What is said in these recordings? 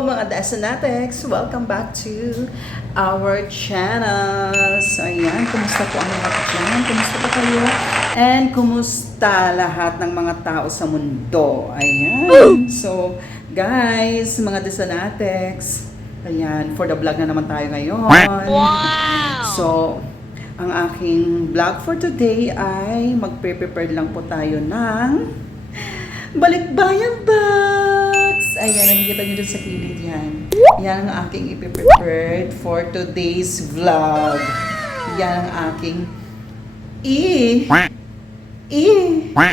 mga Dasanatics! Welcome back to our channel. So ayan, kumusta po ang mga dyan? Kumusta po kayo? And kumusta lahat ng mga tao sa mundo? Ayan. So guys, mga Dasanatics, ayan, for the vlog na naman tayo ngayon. Wow! So, ang aking vlog for today ay magpe-prepare lang po tayo ng balikbayan box! Ayan, nakikita nyo dun sa kilid yan. Yan ang aking ipiprepared for today's vlog. Yan ang aking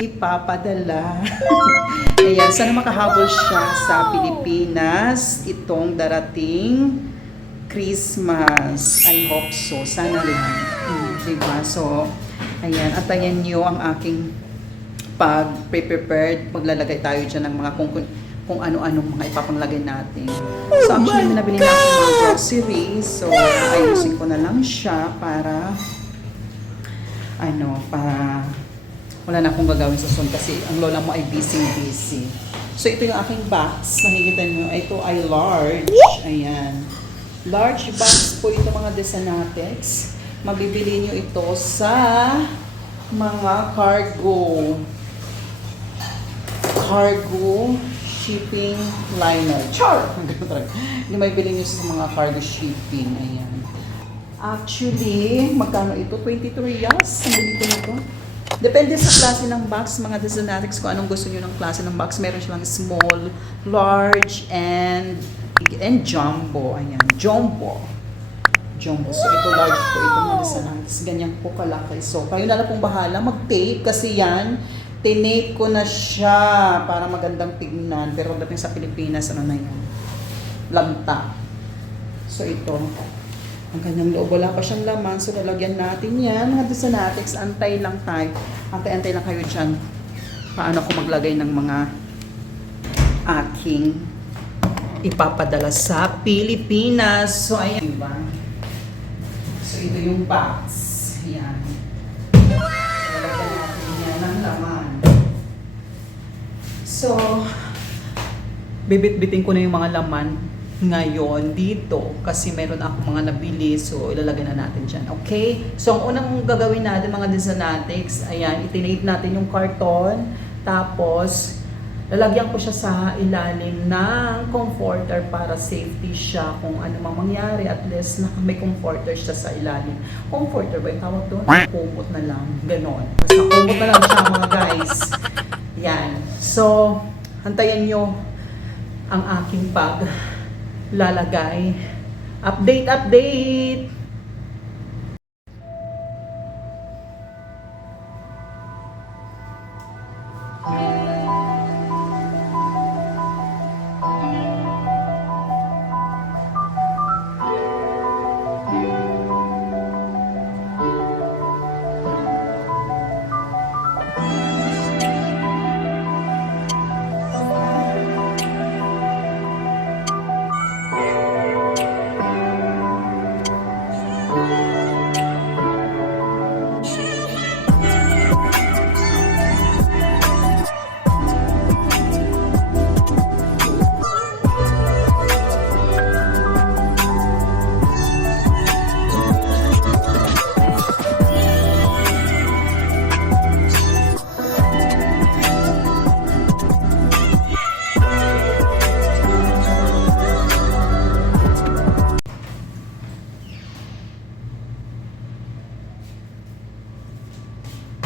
ipapadala. Ayan, sana makahabol siya sa Pilipinas itong darating Christmas. I hope so. Sana lang. Diba? So, ayan, atayan nyo ang aking pag-prepared. Maglalagay tayo dyan ng mga kung ano-anong mga ipapanglagay natin. So, actually, nabili na ako ng mga groceries. So, ayusin ko na lang siya para wala na akong gagawin sa son kasi ang lola mo ay busy. So, ito yung aking box. Nakikita nyo, ito ay large. Ayan. Large box po ito mga Dasanatics. Mabibili nyo ito sa mga cargo shipping liner. Char! Hindi may bilhin nyo sa mga cargo shipping. Ayan. Actually, magkano ito? 23 yes. Ang bilhin ko nito. Depende sa klase ng box, mga Dasanatics, kung anong gusto nyo ng klase ng box. Meron silang small, large, and jumbo. Ayan. Jumbo. So, ito large po. Ito mga Dasanatics. Ganyan po kalaki. So, kayo na lang pong bahala mag-tape kasi yan, tinape ko na siya para magandang tignan. Pero dating sa Pilipinas, ano na yan? Lanta. So, ito. Ang kanyang loob, wala pa siyang laman. So, lalagyan natin yan. Mga Dasanatics, antay lang tayo. Antay lang kayo dyan. Paano ako maglagay ng mga aking ipapadala sa Pilipinas. So, ayan. Diba? So, ito yung box. Ayan. Lalagyan natin yan ng laman. So, bibit-bitin ko na yung mga laman ngayon dito kasi meron ako mga nabili. So, ilalagay na natin dyan. Okay? So, ang unang gagawin natin mga Dasanatics, ayan, itinate natin yung karton. Tapos, lalagyan ko siya sa ilalim ng comforter para safety siya kung ano mang mangyari. At least may comforter siya sa ilalim. Comforter ba yung tawag doon? Kumot na lang. Ganon. Basta kumot na lang siya mga guys. Yan. So, hantayan nyo ang aking paglalagay. Update!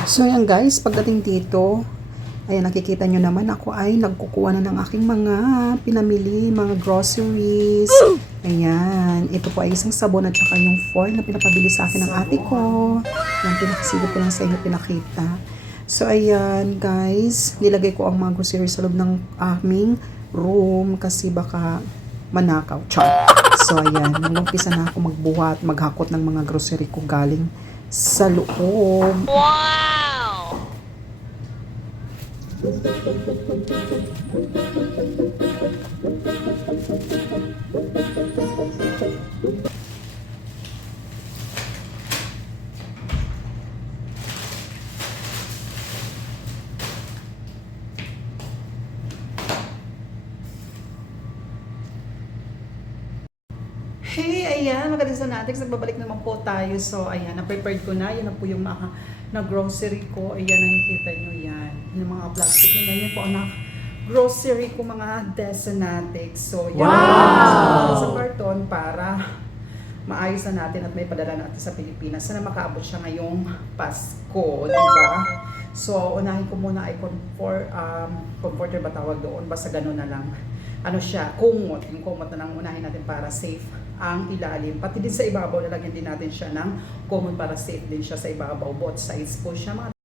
So yan guys, pagdating dito, ayan, nakikita nyo naman ako ay nagkukuha na ng aking mga pinamili, mga groceries. Ayan, ito po ay isang sabon at saka yung foil na pinapabili sa akin ng ate ko. Yan, pinakasigit ko lang sa inyo pinakita. So ayan guys, nilagay ko ang mga groceries sa loob ng aming room kasi baka manakaw. Char! So ayan, nag-umpisa na ako magbuhat, maghakot ng mga grocery ko galing sa loob. Wow! Hey, ayan, mga Desanatics, nagbabalik naman po tayo. So, ayan, na-prepared ko na. Yan na po yung mga na-grocery ko. Ayan, nakikita nyo yan. Yung mga plastic yan. Yan po ang grocery ko, mga Desanatics. So, yan. Wow! Sa karton para maayos na natin at may padala natin sa Pilipinas. Sana makaabot siya ngayong Pasko, di ba? So, unahin ko muna ay comforter ba tawag doon? Basta gano'n na lang. Ano siya, kumot. Yung kumot na lang unahin natin para safe ang ilalim. Pati din sa ibabaw, lalagyan din natin siya ng kumot para safe din siya sa ibabaw. Both sides po siya, mga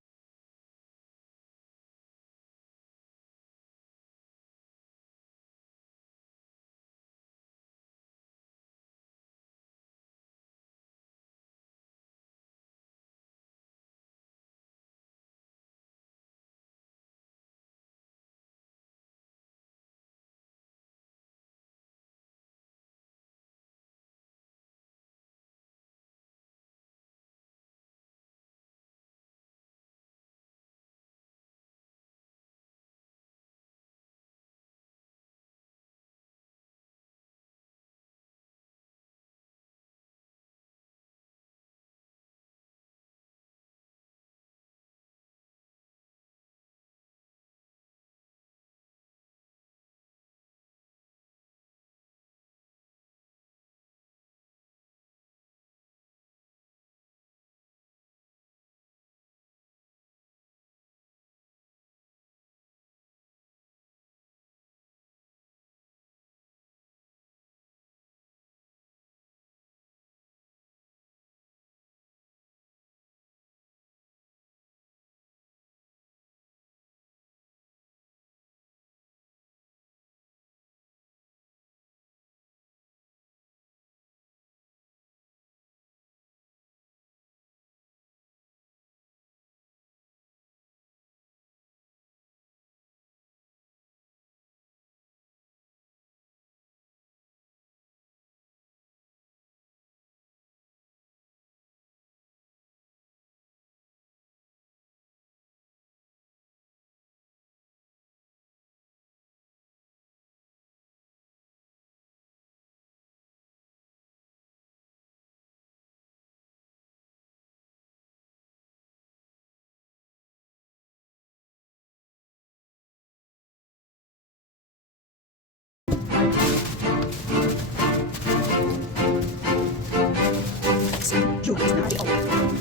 juice na natin.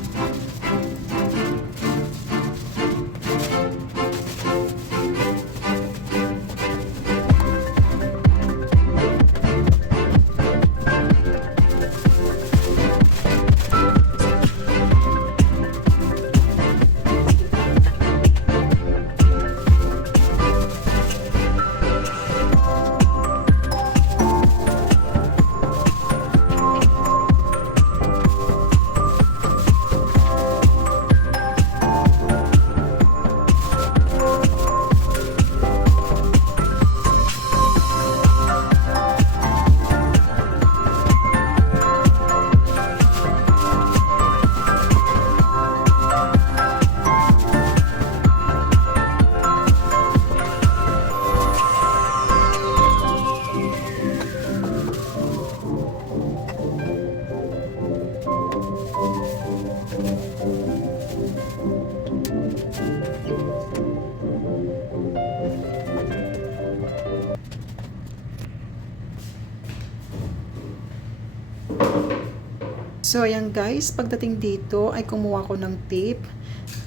So, ayan guys, pagdating dito ay kumuha ko ng tape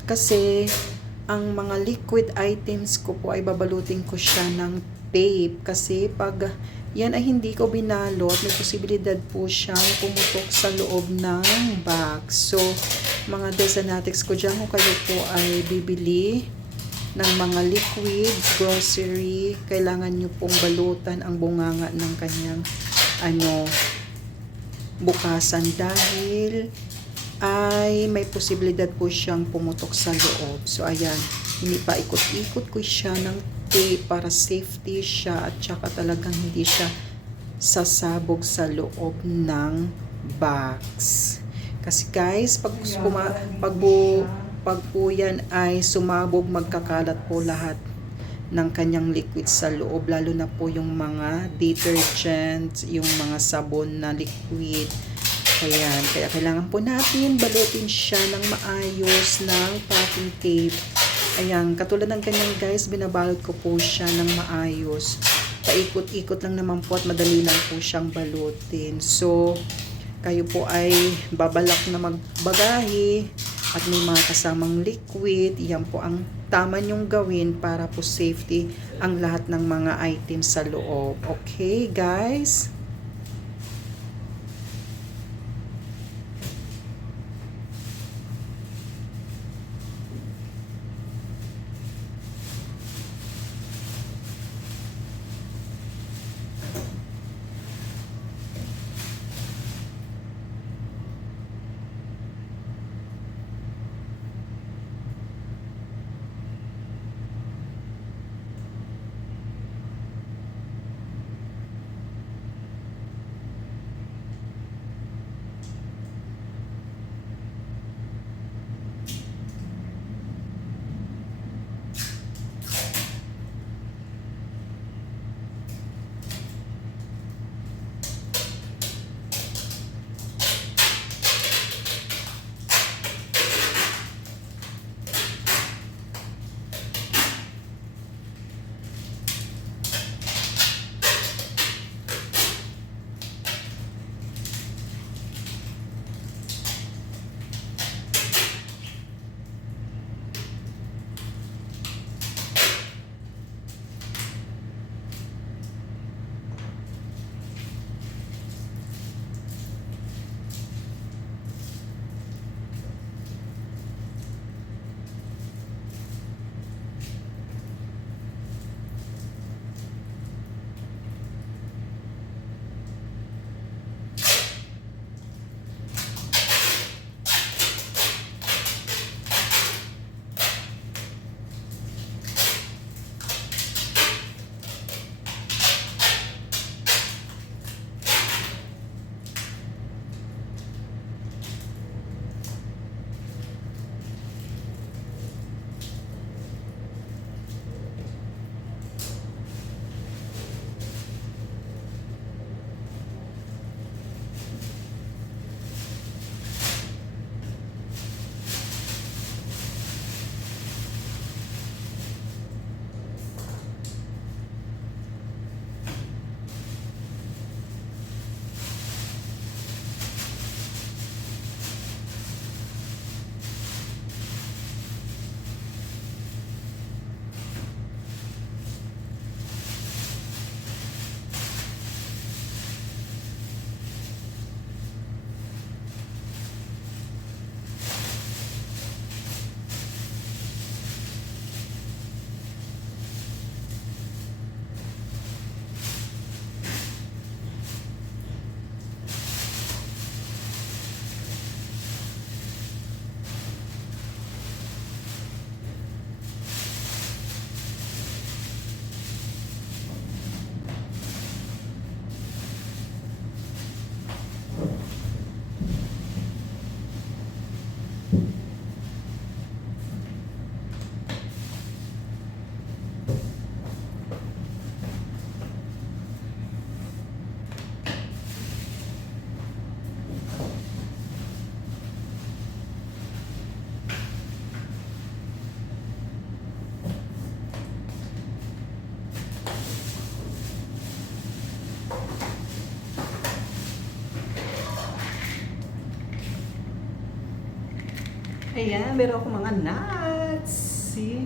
kasi ang mga liquid items ko po ay babalutin ko siya ng tape kasi pag yan ay hindi ko binalot, may posibilidad po siyang pumutok sa loob ng box. So, mga Desanatics ko dyan, kung kayo po ay bibili ng mga liquid, grocery, kailangan nyo pong balutan ang bunganga ng kanyang bukasan dahil ay may posibilidad po siyang pumutok sa loob. So, ayan, hindi pa ikot-ikot ko siya ng tape para safety siya at saka talagang hindi siya sasabog sa loob ng box. Kasi guys, pag po yan ay sumabog, magkakalat po lahat ng kanyang liquid sa loob, lalo na po yung mga detergent, yung mga sabon na liquid. Ayan, kaya kailangan po natin balutin siya ng maayos ng packing tape. Ayan, katulad ng ganyan guys, binabalot ko po siya ng maayos. Paikot-ikot lang naman po at madali lang po siyang balutin. So, kayo po ay babalak na magbagahe at may mga kasamang liquid, yan po ang tama nyong gawin para po safety ang lahat ng mga items sa loob. Okay, guys? Ayan, meron ako mga nuts. See?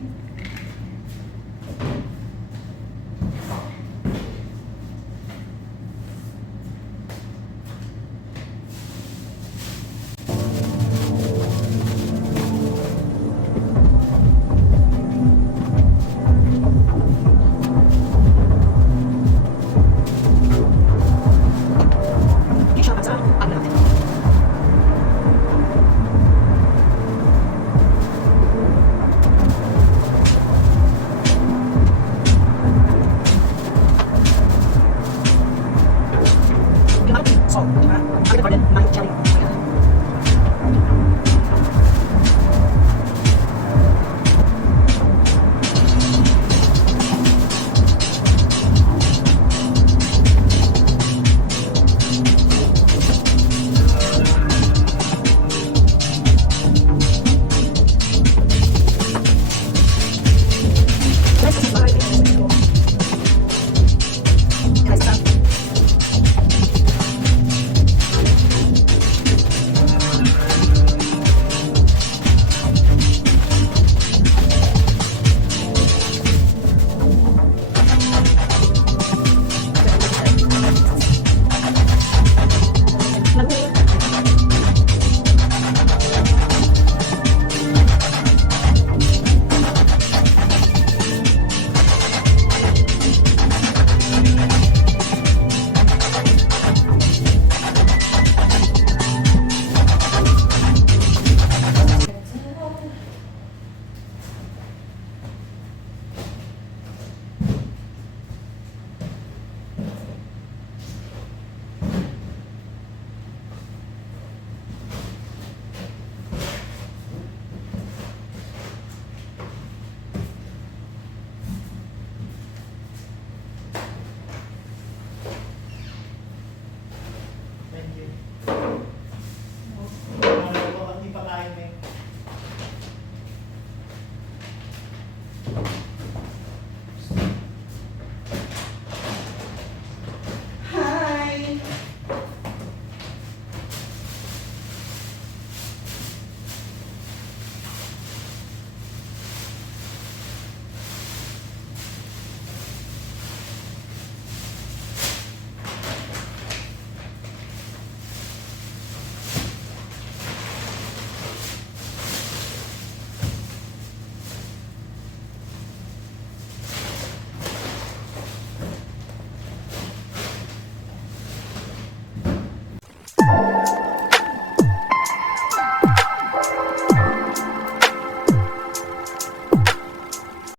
So, di ba? Ang recorded,